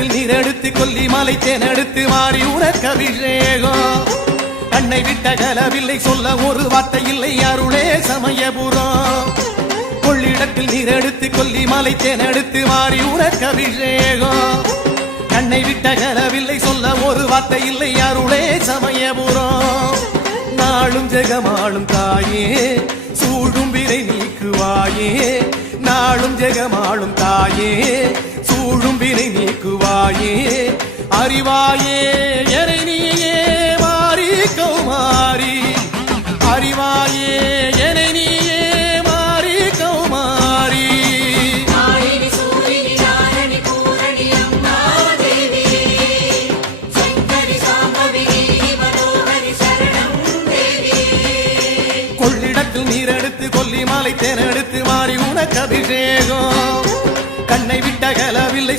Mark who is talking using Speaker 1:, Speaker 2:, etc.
Speaker 1: கொள்ளிடத்தில் நீர் எடுத்து கொல்லி மலை தேனெடுத்து மாறி உனக்கு அபிஷேகம் கண்ணை விட்ட கலவில்லை சொல்ல ஒரு வார்த்தை இல்லை அருளே சமயபுரம் கொள்ளிடத்தில் நீர் எடுத்து கொல்லி மலை தேனெடுத்து மாறி உனக்கு அபிஷேகம் கண்ணை விட்ட கலவில்லை சொல்ல ஒரு வார்த்தை இல்லை அருளே சமயபுரம் நாளும் ஜெகமாளும் தாயே சூழும் விரை நீக்குவாயே. நாளும் ஜெகமாளும் தாயே சூழும் வினை அறிவாயே எரை நீயே மாறி கௌமாரி. அறிவாயே எனை நீயே மாறி கௌமாரி. கொள்ளிடத்தில் நீரெடுத்து கொல்லி மாலை தேனெடுத்து மாறி உனக்கு அபிஷேகம். கண்ணை விட்ட கலவில்லை